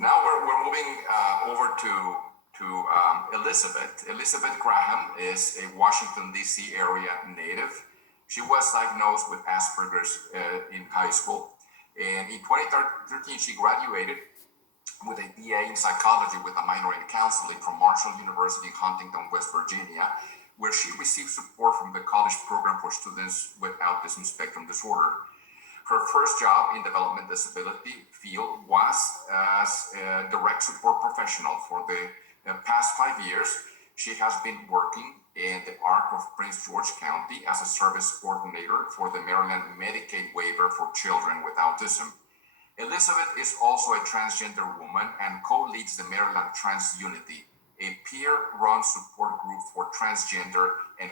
Now we're moving over to Elizabeth. Elizabeth Graham is a Washington, D.C. area native. She was diagnosed with Asperger's in high school. And in 2013, she graduated with a BA in psychology with a minor in counseling from Marshall University in Huntington, West Virginia, where she received support from the college program for students with autism spectrum disorder. Her first job in development disability field was as a direct support professional. For the past 5 years, she has been working in the Arc of Prince George County as a service coordinator for the Maryland Medicaid waiver for children with autism. Elizabeth is also a transgender woman and co-leads the Maryland Trans Unity, a peer-run support group for transgender and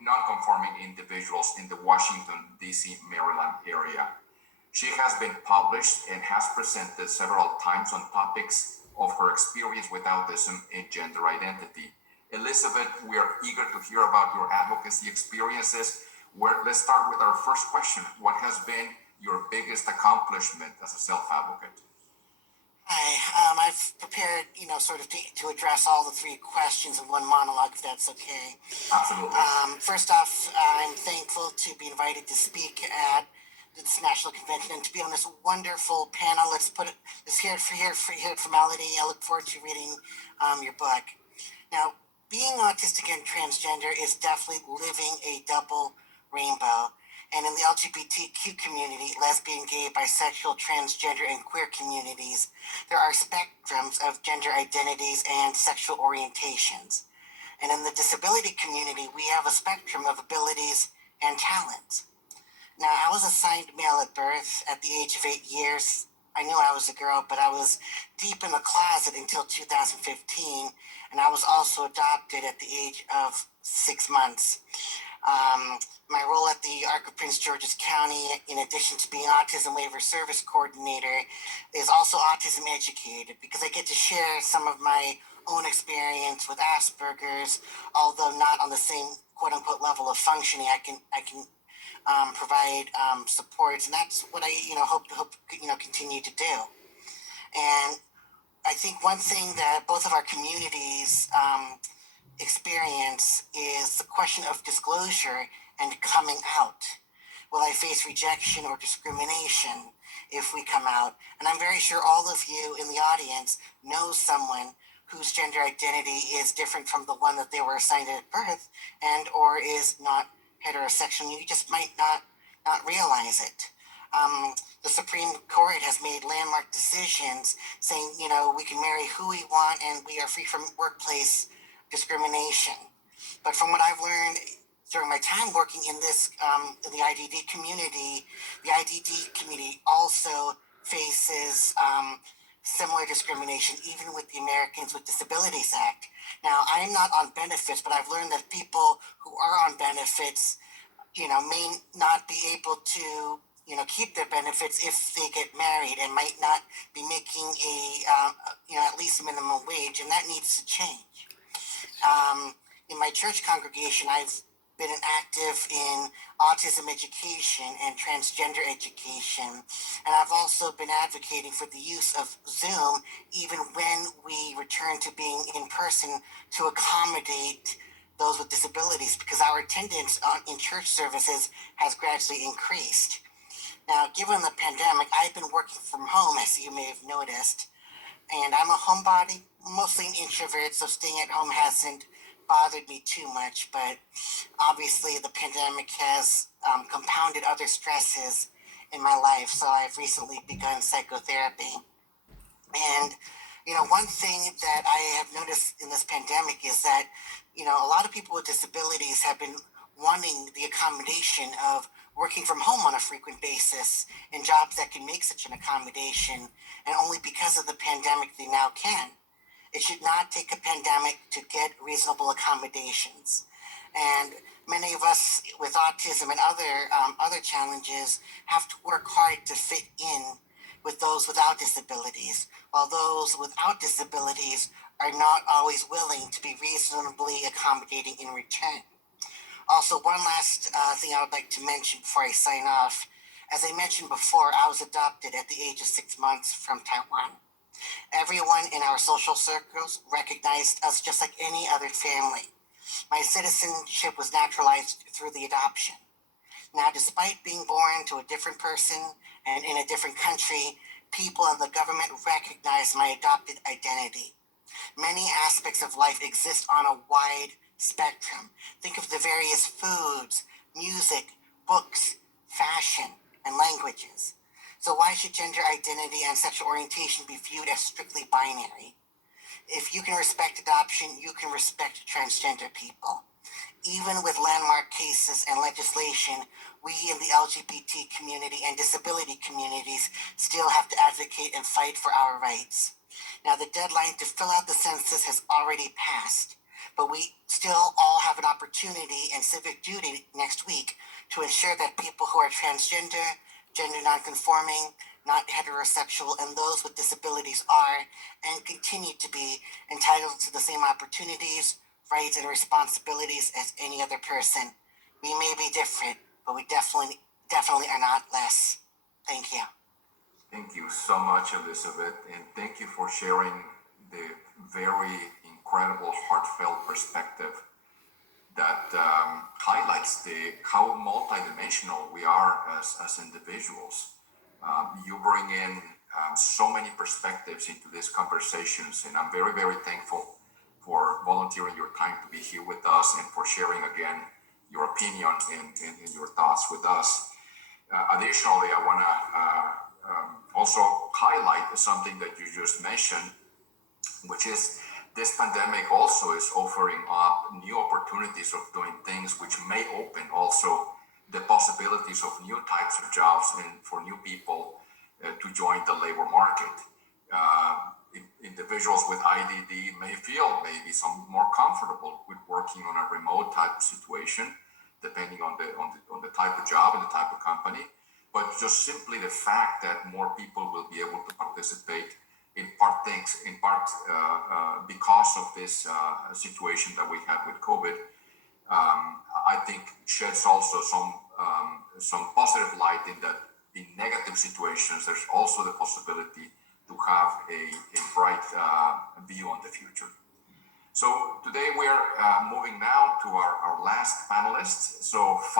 non-conforming individuals in the Washington, D.C., Maryland area. She has been published and has presented several times on topics of her experience with autism and gender identity. Elizabeth, we are eager to hear about your advocacy experiences. Let's start with our first question. What has been your biggest accomplishment as a self-advocate? Hi, I've prepared, sort of to address all the three questions in one monologue, if that's okay. Absolutely. First off, I'm thankful to be invited to speak at this national convention and to be on this wonderful panel. Let's hear it for formality. I look forward to reading your book. Now, being autistic and transgender is definitely living a double rainbow. And in the LGBTQ community, lesbian, gay, bisexual, transgender, and queer communities, there are spectrums of gender identities and sexual orientations. And in the disability community, we have a spectrum of abilities and talents. Now, I was assigned male at birth at the age of 8 years. I knew I was a girl, but I was deep in the closet until 2015, and I was also adopted at the age of 6 months. My role at the Arc of Prince George's County, in addition to being Autism Waiver Service Coordinator, is also Autism Educator, because I get to share some of my own experience with Asperger's, although not on the same quote-unquote level of functioning. I can provide supports, and that's what I hope continue to do. And I think one thing that both of our communities experience is the question of disclosure and coming out. Will I face rejection or discrimination if we come out? And I'm very sure all of you in the audience know someone whose gender identity is different from the one that they were assigned at birth and or is not heterosexual. You just might not realize it. The Supreme Court has made landmark decisions saying, we can marry who we want and we are free from workplace discrimination. But from what I've learned during my time working in this, in the IDD community also faces similar discrimination, even with the Americans with Disabilities Act. Now, I'm not on benefits, but I've learned that people who are on benefits, may not be able to, keep their benefits if they get married and might not be making at least minimum wage, and that needs to change. In my church congregation, I've been active in autism education and transgender education, and I've also been advocating for the use of Zoom even when we return to being in person to accommodate those with disabilities, because our attendance in church services has gradually increased. Now, given the pandemic, I've been working from home, as you may have noticed, and I'm a homebody, mostly an introvert, so staying at home hasn't bothered me too much, but obviously the pandemic has compounded other stresses in my life, so I've recently begun psychotherapy. And, one thing that I have noticed in this pandemic is that, a lot of people with disabilities have been wanting the accommodation of working from home on a frequent basis in jobs that can make such an accommodation, and only because of the pandemic they now can. It should not take a pandemic to get reasonable accommodations. And many of us with autism and other challenges have to work hard to fit in with those without disabilities, while those without disabilities are not always willing to be reasonably accommodating in return. Also, one last thing I would like to mention before I sign off. As I mentioned before, I was adopted at the age of 6 months from Taiwan. Everyone in our social circles recognized us just like any other family. My citizenship was naturalized through the adoption. Now, despite being born to a different person and in a different country, people and the government recognize my adopted identity. Many aspects of life exist on a wide spectrum. Think of the various foods, music, books, fashion, and languages. So why should gender identity and sexual orientation be viewed as strictly binary? If you can respect adoption, you can respect transgender people. Even with landmark cases and legislation, we in the LGBT community and disability communities still have to advocate and fight for our rights. Now, the deadline to fill out the census has already passed, but we still all have an opportunity and civic duty next week to ensure that people who are transgender, gender nonconforming, not heterosexual, and those with disabilities are and continue to be entitled to the same opportunities, rights, and responsibilities as any other person. We may be different, but we definitely are not less. Thank you. Thank you so much, Elizabeth, and thank you for sharing the very incredible, heartfelt perspective that highlights how multidimensional we are as individuals. You bring in so many perspectives into these conversations, and I'm very, very thankful for volunteering your time to be here with us and for sharing again your opinion and your thoughts with us. Additionally, I want to also highlight something that you just mentioned, which is this pandemic also is offering up new opportunities of doing things which may open also the possibilities of new types of jobs and for new people to join the labor market. Individuals with IDD may feel maybe some more comfortable with working on a remote type of situation, depending on the type of job and the type of company. But just simply the fact that more people will be able to participate in part because of this situation that we had with COVID, I think sheds also some positive light in that in negative situations, there's also the possibility to have a bright view on the future. So today we're moving now to our last panelist. So